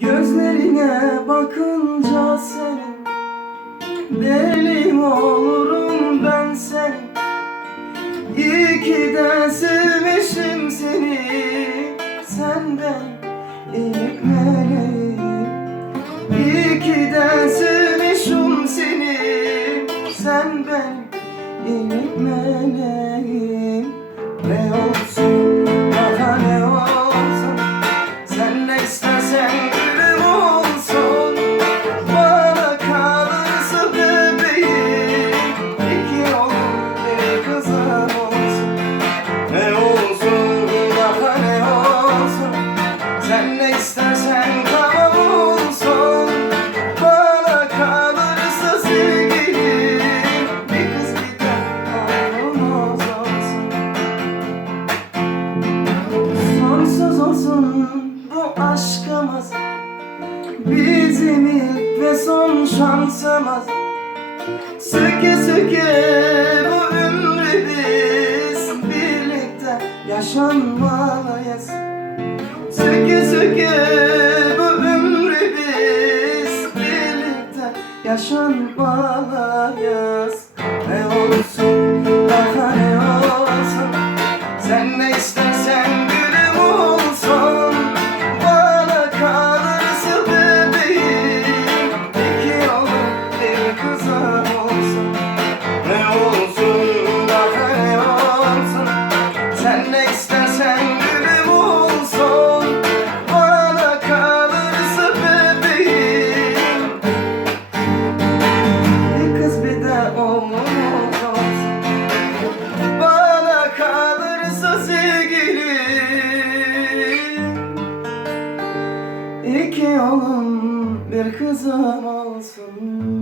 Gözlerine bakınca senin, deli olurum ben senin. İyi ki de sevmişim seni. Sen ben iyilik meleğim. İyi ki de sevmişim seni. Sen ben iyilik meleğim. Ne olsun, daha ne olsun, sen ne istersen gülüm olsun. Bana kalırsa bebeğim, iki oğlum bir kızım olsun. Ne olsun, daha ne olsun, sen ne istersen tamam olsun. Bana kalırsa sevgilim, bir kız bir de oğlumuz olsun. Sonsuz olsun bu aşkımız, bizim ilk ve son şansımız. Söke söke bu ömrü biz birlikte yaşanmalıyız. Söke söke bu ömrü biz birlikte yaşanmalıyız. Ne olsun, daha ne olsun, sen ne istersen gülüm olsun. Bana kalırsa bebeğim, iki oğlum bir kızım olsun. Ne olsun, daha ne olsun, sen ne istersen gülüm olsun. Bana kalırsa bebeğim, bir kız bir de oğlumuz olsun. Bana kalırsa sevgilim, iki oğlum bir kızım olsun.